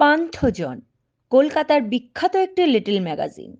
পান্থজন কলকাতার বিখ্যাত একটি লিটল ম্যাগাজিন।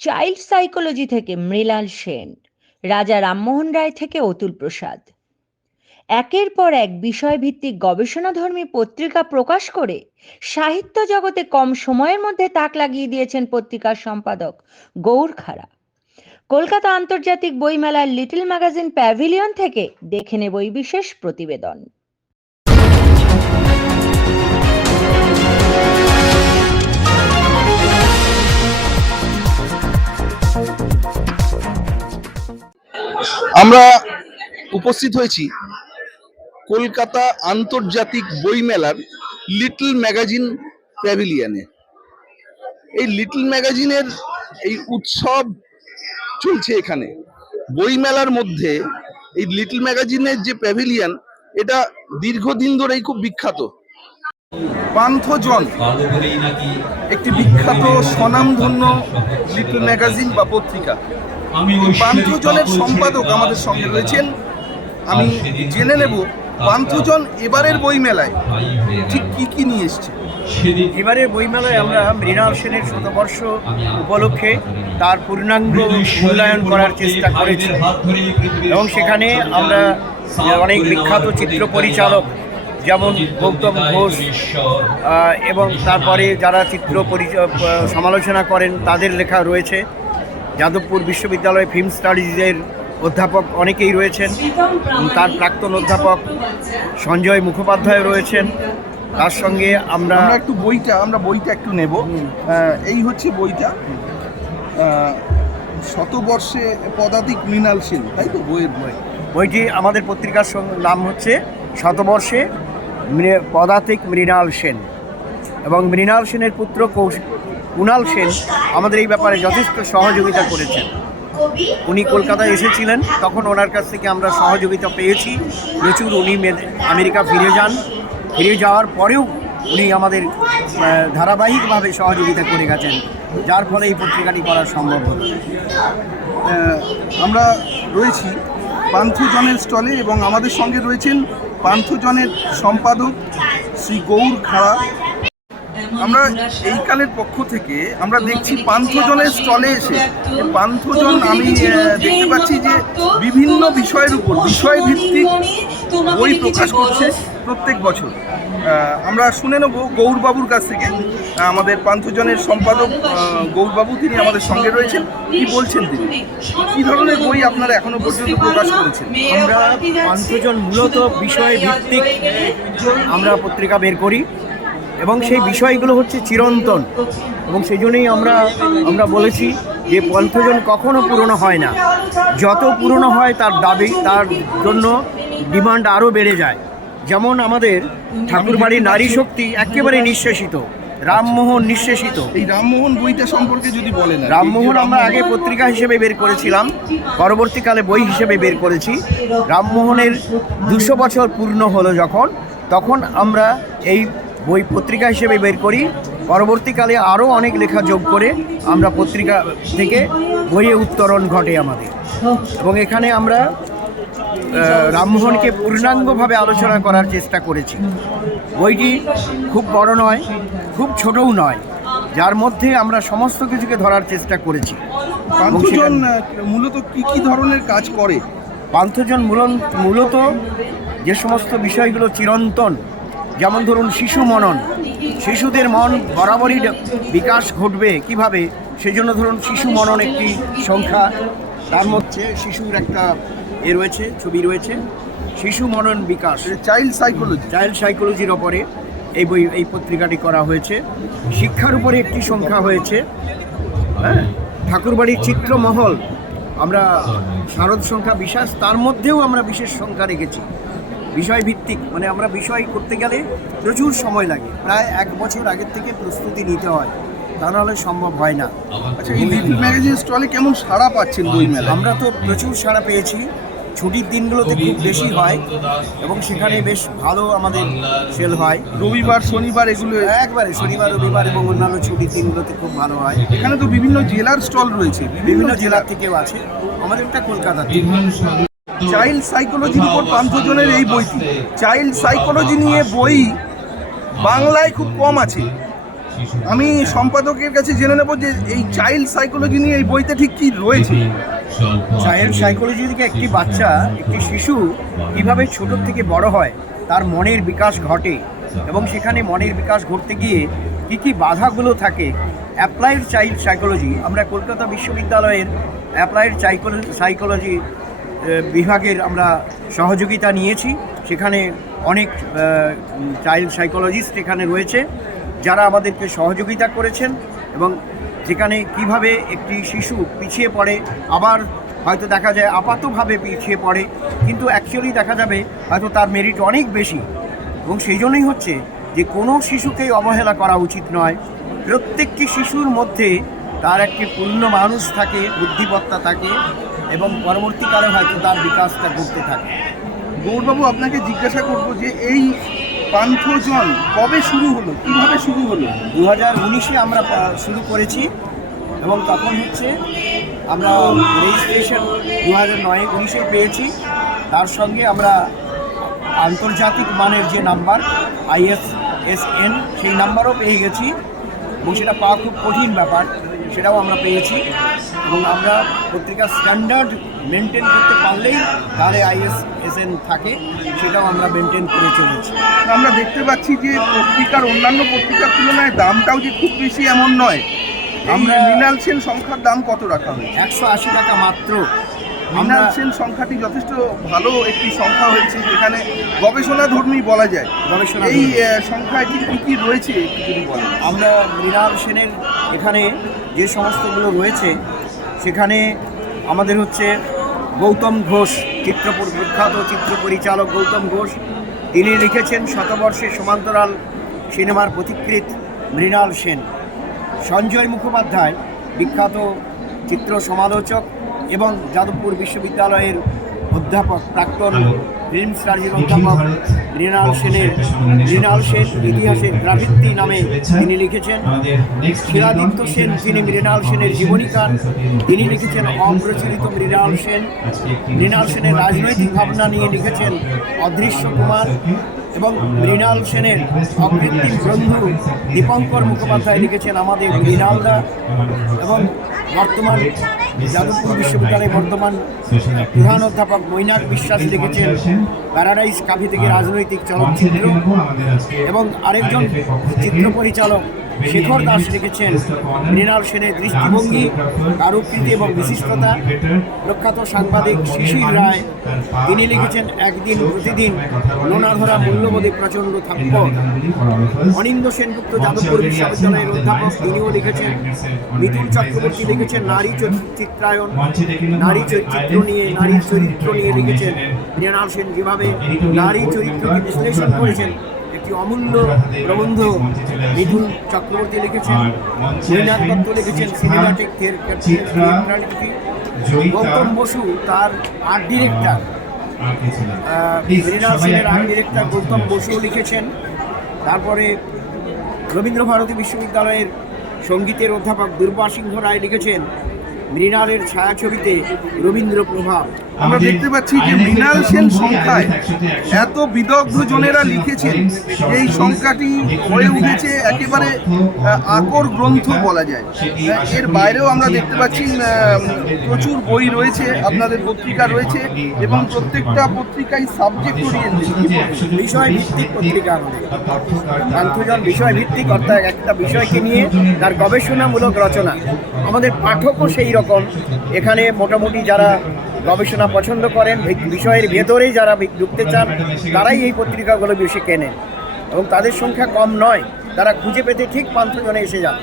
চাইল্ড সাইকোলজি থেকে মৃণাল সেন, রাজা রামমোহন রায় থেকে অতুল প্রসাদ একের পর এক বিষয়ভিত্তিক গবেষণাধর্মী পত্রিকা প্রকাশ করে সাহিত্য জগতে কম সময়ের মধ্যে তাক লাগিয়ে দিয়েছেন পত্রিকার সম্পাদক গৌর খাড়া। কলকাতা আন্তর্জাতিক বইমেলার লিটল ম্যাগাজিন প্যাভিলিয়ন থেকে দেখে নেব এই বিশেষ প্রতিবেদন। আমরা উপস্থিত হয়েছি কলকাতা আন্তর্জাতিক বইমেলার লিটল ম্যাগাজিন প্যাভিলিয়নে। এই লিটল ম্যাগাজিনের এই উৎসব চলছে এখানে বইমেলার মধ্যে। এই লিটল ম্যাগাজিনের যে প্যাভিলিয়ন, এটা দীর্ঘদিন ধরেই খুব বিখ্যাত। পান্থজন একটি বিখ্যাত স্বনামধন্য লিটল ম্যাগাজিন বা পত্রিকা। পান্থজনের সম্পাদক আমাদের সঙ্গে রয়েছেন। আমি জেনে নেব পান্থজন এবারের বইমেলায় ঠিক কি নিয়ে এসছে। এবারের বইমেলায় আমরা মৃণাল সেনের শতবর্ষ উপলক্ষে তার পূর্ণাঙ্গ মূল্যায়ন করার চেষ্টা করেছি এবং সেখানে আমরা অনেক বিখ্যাত চিত্র পরিচালক যেমন গৌতম ঘোষ এবং তারপরে যারা চিত্র সমালোচনা করেন তাদের লেখা রয়েছে। যাদবপুর বিশ্ববিদ্যালয়ে ফিল্ম স্টাডিজের অধ্যাপক অনেকেই রয়েছেন, তার প্রাক্তন অধ্যাপক সঞ্জয় মুখোপাধ্যায় রয়েছেন। তার সঙ্গে আমরা বইটা একটু নেব। এই হচ্ছে বইটা, শতবর্ষে পদাতিক মৃণাল সেন, তাই তো? বইটি আমাদের পত্রিকার নাম হচ্ছে শতবর্ষে পদাতিক মৃণাল সেন, এবং মৃণাল সেনের পুত্র কুণাল সেন আমাদের এই ব্যাপারে যথেষ্ট সহযোগিতা করেছেন। উনি কলকাতায় এসেছিলেন, তখন ওনার কাছ থেকে আমরা সহযোগিতা পেয়েছি প্রচুর। উনি আমেরিকা ফিরে যাওয়ার পরেও উনি আমাদের ধারাবাহিকভাবে সহযোগিতা করে গেছেন, যার ফলে এই পত্রিকাটি করা সম্ভব হল। আমরা রয়েছি পান্থজনের স্টলে এবং আমাদের সঙ্গে রয়েছেন পান্থজনের সম্পাদক শ্রী গৌর খাড়া। আমরা এই কালের পক্ষ থেকে আমরা দেখছি পান্থজনের স্টলে এসে পান্থজন, আমি দেখতে পাচ্ছি যে বিভিন্ন বিষয়ের উপর বিষয়ভিত্তিক বই প্রকাশ করছে প্রত্যেক বছর। আমরা শুনে নেব গৌরবাবুর কাছ থেকে। আমাদের পান্থজনের সম্পাদক গৌরবাবু, তিনি আমাদের সঙ্গে রয়েছেন। কি বলছেন তিনি? কি ধরনের বই আপনারা এখনো পর্যন্ত প্রকাশ করেছেন? আমরা পান্থজন মূলত বিষয় ভিত্তিক আমরা পত্রিকা বের করি এবং সেই বিষয়গুলো হচ্ছে চিরন্তন, এবং সেই জন্যই আমরা বলেছি যে পান্থজন কখনো পুরনো হয় না। যত পুরনো হয় তার জন্য ডিমান্ড আরও বেড়ে যায়। যেমন আমাদের ঠাকুরবাড়ির নারী শক্তি একেবারে নিঃশেষিত, রামমোহন নিঃশেষিত। এই রামমোহন বইটা সম্পর্কে যদি বলেন। রামমোহন আমরা আগে পত্রিকা হিসেবে বের করেছিলাম, পরবর্তীকালে বই হিসেবে বের করেছি। রামমোহনের 200 বছর পূর্ণ হলো তখন আমরা এই বই পত্রিকা হিসেবে বের করি। পরবর্তীকালে আরও অনেক লেখা যোগ করে আমরা পত্রিকা থেকে বইয়ে উত্তরণ ঘটে আমাদের, এবং এখানে আমরা রামমোহনকে পূর্ণাঙ্গভাবে আলোচনা করার চেষ্টা করেছি। বইটি খুব বড় নয়, খুব ছোটও নয়, যার মধ্যে আমরা সমস্ত কিছুকে ধরার চেষ্টা করেছি। পান্থজন মূলত কি ধরনের কাজ করে? পান্থজন মূলত যে সমস্ত বিষয়গুলো চিরন্তন, যেমন ধরুন শিশু মনন, শিশুদের মন বরাবরই বিকাশ ঘটবে কিভাবে, সেই জন্য ধরুন শিশু মনন একটি সংখ্যা, তার মধ্যে শিশুর একটা ছবি রয়েছে, শিশু মনন বিকাশ, চাইল্ড সাইকোলজির ওপরে এই পত্রিকাটি করা হয়েছে। শিক্ষার উপরে একটি সংখ্যা হয়েছে। ঠাকুরবাড়ির চিত্রমহল, আমরা শারদ সংখ্যা বিশেষ, তার মধ্যেও আমরা বিশেষ সংখ্যা রেখেছি। বিষয়ভিত্তিক, মানে আমরা বিষয় করতে গেলে প্রচুর সময় লাগে, প্রায় 1 বছর আগের থেকে প্রস্তুতি নিতে হয়, তা নাহলে সম্ভব হয় না। আচ্ছা, এই লিটল ম্যাগাজিন স্টলে কেমন সাড়া পাচ্ছেন বই মেলা? আমরা তো প্রচুর সাড়া পেয়েছি। ছুটির দিনগুলোতে খুব বেশি হয় এবং সেখানে বেশ ভালো আমাদের সেল হয়। রবিবার, শনিবার এগুলো একবারে শনিবার, রবিবার এবং অন্যান্য ছুটির দিনগুলোতে খুব ভালো হয়। এখানে তো বিভিন্ন জেলার স্টল রয়েছে, বিভিন্ন জেলার থেকেও আছে, আমাদেরটা কলকাতাতে। চাইল্ড সাইকোলজির উপর পান্থজনের এই বইটি, চাইল্ড সাইকোলজি নিয়ে বই বাংলায় খুব কম আছে। আমি সম্পাদকের কাছে জেনে নেব যে এই চাইল্ড সাইকোলজি নিয়ে এই বইতে ঠিক কি রয়েছে। চাইল্ড সাইকোলজি থেকে একটি বাচ্চা, একটি শিশু কীভাবে ছোট থেকে বড় হয়, তার মনের বিকাশ ঘটে এবং সেখানে মনের বিকাশ ঘটতে গিয়ে কী কী বাধাগুলো থাকে। অ্যাপ্লাইড চাইল্ড সাইকোলজি, আমরা কলকাতা বিশ্ববিদ্যালয়ের অ্যাপ্লাইড সাইকোলজি বিভাগের আমরা সহযোগিতা নিয়েছি। সেখানে অনেক চাইল্ড সাইকোলজিস্ট এখানে রয়েছে যারা আমাদেরকে সহযোগিতা করেছেন এবং যেখানে কিভাবে একটি শিশু পিছিয়ে পড়ে, আবার হয়তো দেখা যায় আপাতভাবে পিছিয়ে পড়ে, কিন্তু অ্যাকচুয়ালি দেখা যাবে হয়তো তার মেরিট অনেক বেশি। এবং সেই জন্যই হচ্ছে যে কোনো শিশুকেই অবহেলা করা উচিত নয়। প্রত্যেকটি শিশুর মধ্যে তার একটি পূর্ণ মানুষ থাকে, বুদ্ধিমত্তা থাকে এবং পরবর্তীকালে হয়তো তার বিকাশটা ঘটতে থাকে। গৌরবাবু, আপনাকে জিজ্ঞাসা করব যে এই পান্থজন কবে শুরু হলো, কিভাবে শুরু হলো? 2019-এ আমরা শুরু করেছি এবং তখন হচ্ছে আমরা রেজিস্ট্রেশন 2019-এ পেয়েছি। তার সঙ্গে আমরা আন্তর্জাতিক মানের যে নাম্বার ISSN সেই নাম্বারও পেয়ে গেছি এবং সেটা পাওয়া খুব কঠিন ব্যাপার, সেটাও আমরা পেয়েছি। এবং আমরা পত্রিকার স্ট্যান্ডার্ড মেনটেন করতে পারলেই তাহলে ISSN থাকে, সেটাও আমরা মেনটেন করে চলেছি। আমরা দেখতে পাচ্ছি যে পত্রিকার অন্যান্য পত্রিকার তুলনায় দামটাও যে খুব বেশি এমন নয়। আমরা মৃণাল সেন সংখ্যার দাম কত রাখা হয়েছে? 180 টাকা মাত্র। মৃণাল সেন সংখ্যাটি যথেষ্ট ভালো একটি সংখ্যা হয়েছে, যেখানে গবেষণাধর্মী বলা যায়। এই সংখ্যায় কি কী রয়েছে একটু যদি বলেন। আমরা মৃণাল সেনের এখানে যে সমস্তগুলো রয়েছে সেখানে আমাদের হচ্ছে গৌতম ঘোষ, বিখ্যাত চিত্র পরিচালক গৌতম ঘোষ, তিনি লিখেছেন শতবর্ষের সমান্তরাল সিনেমার পথিকৃৎ মৃণাল সেন। সঞ্জয় মুখোপাধ্যায়, বিখ্যাত চিত্র সমালোচক এবং যাদবপুর বিশ্ববিদ্যালয়ের অধ্যাপক, প্রাক্তন ফিল্ম স্টাডির অধ্যাপক মৃণাল সেন ইতিহাসের গ্রাভিত্তি নামে তিনি লিখেছেন। শিলাদিত্য সেন, তিনি মৃণাল সেনের জীবনীকার, তিনি লিখেছেন অপ্রচলিত মৃণাল সেন। মৃণাল সেনের রাজনৈতিক ভাবনা নিয়ে লিখেছেন অদৃশ্য কুমার। এবং মৃণাল সেনের অকৃত্রিম বন্ধু দীপঙ্কর মুখোপাধ্যায় লিখেছেন আমাদের মৃণালদা। এবং বর্তমান যাদবপুর বিশ্ববিদ্যালয়ের বর্তমান প্রধান অধ্যাপক মৈনাক বিশ্বাস লিখেছেন প্যারাডাইস কাফি থেকে রাজনৈতিক চলচ্চিত্র। এবং আরেকজন চিত্র পরিচালক শেখর দাস লিখেছেন মৃণাল সেনের দৃষ্টিভঙ্গি, কারুকৃতি এবং বিশিষ্টতা। প্রখ্যাত সাংবাদিক শিশির রায়, তিনি লিখেছেন একদিন প্রতিদিন, নোনাধরা মূল্যবোধে প্রচণ্ড থাপ্পড়। অনিন্দ্য সেনগুপ্ত যাদবপুর বিশ্ববিদ্যালয়ের অধ্যাপক, তিনিও লিখেছেন। মিতুল চক্রবর্তী লিখেছেন নারী চিত্রায়ন, নারীর চরিত্র নিয়ে লিখেছেন মৃণাল সেন যেভাবে নারী চরিত্রকে বিশ্লেষণ করেছেন, একটি অমূল্য প্রবন্ধ মিথুন চক্রবর্তী লিখেছেন। মৈনাক দত্ত লিখেছেন সিনেমাটিক থিয়েটার। গৌতম বসু, তার আর্ট ডিরেক্টর, মৃণাল সেনের আর্ট ডিরেক্টর গৌতম বসু লিখেছেন। তারপরে রবীন্দ্রভারতী বিশ্ববিদ্যালয়ের সঙ্গীতের অধ্যাপক দুর্বা সিংহ রায় লিখেছেন মৃণালের ছায়াছবিতে রবীন্দ্র প্রভাব। আমরা দেখতে পাচ্ছি যে মৃণাল সেন সংখ্যায় এত বিদগ্ধ জনেরা লিখেছেন, এই সংখ্যাটি হয়ে উঠেছে একেবারে আকর গ্রন্থ বলা যায়। এর বাইরেও আমরা দেখতে পাচ্ছি প্রচুর বই রয়েছে, আপনাদের পত্রিকা রয়েছে এবং প্রত্যেকটা পত্রিকায় সাবজেক্ট ওরিয়েন্টেড, বিষয় ভিত্তিক পত্রিকা। আমাদের পান্থজন বিষয় ভিত্তিক, অর্থাৎ একটা বিষয়কে নিয়ে তার গবেষণামূলক রচনা। আমাদের পাঠকও সেই রকম। এখানে মোটামুটি যারা গবেষণা পছন্দ করেন, বিষয়ের ভেতরেই যারা ঢুকতে চান, তারাই এই পত্রিকাগুলো বেশি কেনেন এবং তাদের সংখ্যা কম নয়। তারা খুঁজে পেতে ঠিক পান্থজনে এসে যান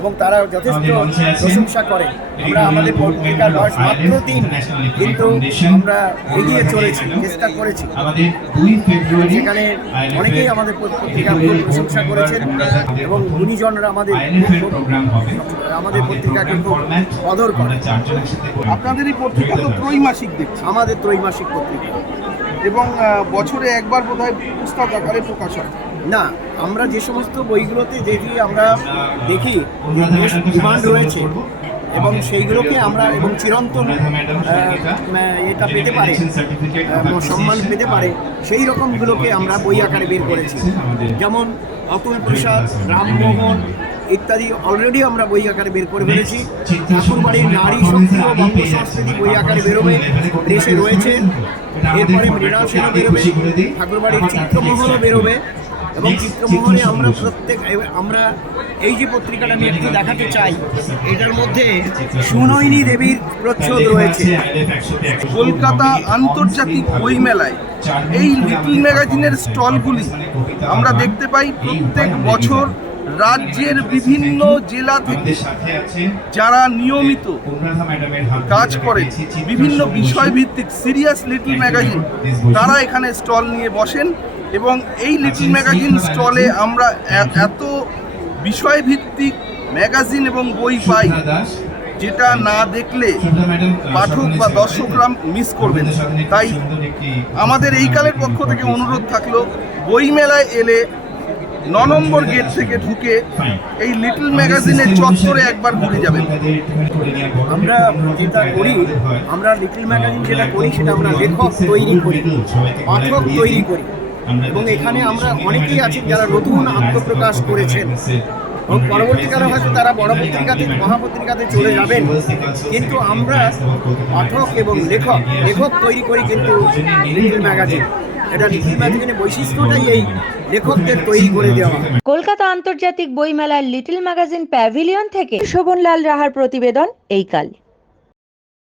এবং তারা যথেষ্ট প্রশংসা করেন। আমরা আমাদের পত্রিকার বয়স মাত্র 3, কিন্তু আমরা এগিয়ে চলেছি, চেষ্টা করেছি। সেখানে অনেকেই আমাদের পত্রিকার প্রশংসা করেছেন এবং গুণীজনরা আমাদের পত্রিকাকে খুব কদর করে। আপনাদের এই পত্রিকা তো ত্রৈমাসিক দেখছি। আমাদের ত্রৈমাসিক পত্রিকা এবং বছরে একবার বোধহয় পুস্তক আকারে প্রকাশ হয়। না, আমরা যে সমস্ত বইগুলোতে যেটি আমরা দেখি ডিমান্ড রয়েছে এবং সেইগুলোকে আমরা এবং চিরন্তন এটা পেতে পারে, সম্মান পেতে পারে, সেই রকমগুলোকে আমরা বই আকারে বের করেছি। যেমন অতুল প্রসাদ, রামমোহন, ইত্যাদি অলরেডি আমরা বই আকারে বের করে ফেলেছি। ঠাকুরবাড়ির নারী শক্তি ও বঙ্গ সংস্কৃতি বই আকারে বেরোবে, দেশে রয়েছে। এরপরে মৃণাল সেনও বেরোবে, ঠাকুরবাড়ির চিত্রমোহনও বেরোবে। এবং চিত্রমোহনে আমরা এই যে পত্রিকাটা আমি একটু দেখাতে চাই, এটার মধ্যে সুনয়নী দেবীর প্রচ্ছদ রয়েছে। কলকাতা আন্তর্জাতিক বইমেলায় এই লিটল ম্যাগাজিনের স্টলগুলি আমরা দেখতে পাই প্রত্যেক বছর রাজ্যের বিভিন্ন জেলা থেকে যারা নিয়মিত কাজ করে বিভিন্ন বিষয়ভিত্তিক সিরিয়াস লিটল ম্যাগাজিন, তারা এখানে স্টল নিয়ে বসেন। এবং এই লিটল ম্যাগাজিন স্টলে আমরা এত বিষয়ভিত্তিক ম্যাগাজিন এবং বই পাই, যেটা না দেখলে পাঠক বা দর্শকরা মিস করবেন। তাই আমাদের এই কালের পক্ষ থেকে অনুরোধ থাকলো, বইমেলায় এলে 9 নম্বর গেট থেকে ঢুকে এই লিটল ম্যাগাজিনের চত্বরে একবার ঘুরে যাবেন। আমরা যেটা করি, আমরা লিটল ম্যাগাজিন যেটা করি সেটা আমরা লেখক তৈরি করি, পাঠক তৈরি করি। এবং এখানে আমরা অনেকেই আছেন যারা নতুন আত্মপ্রকাশ করেছেন এবং পরবর্তীকালে হয়তো তারা বড় পত্রিকাতে মহাপত্রিকাতে চলে যাবেন, কিন্তু আমরা পাঠক এবং লেখক তৈরি করি কিন্তু লিটল ম্যাগাজিন। এটা লিটল ম্যাগাজিনের বৈশিষ্ট্যটাই এই লেখকদের তৈরি করে দেওয়া। কলকাতা আন্তর্জাতিক বইমেলার লিটল ম্যাগাজিন প্যাভিলিয়ন থেকে শোভনলাল রাহার প্রতিবেদন এই কাল।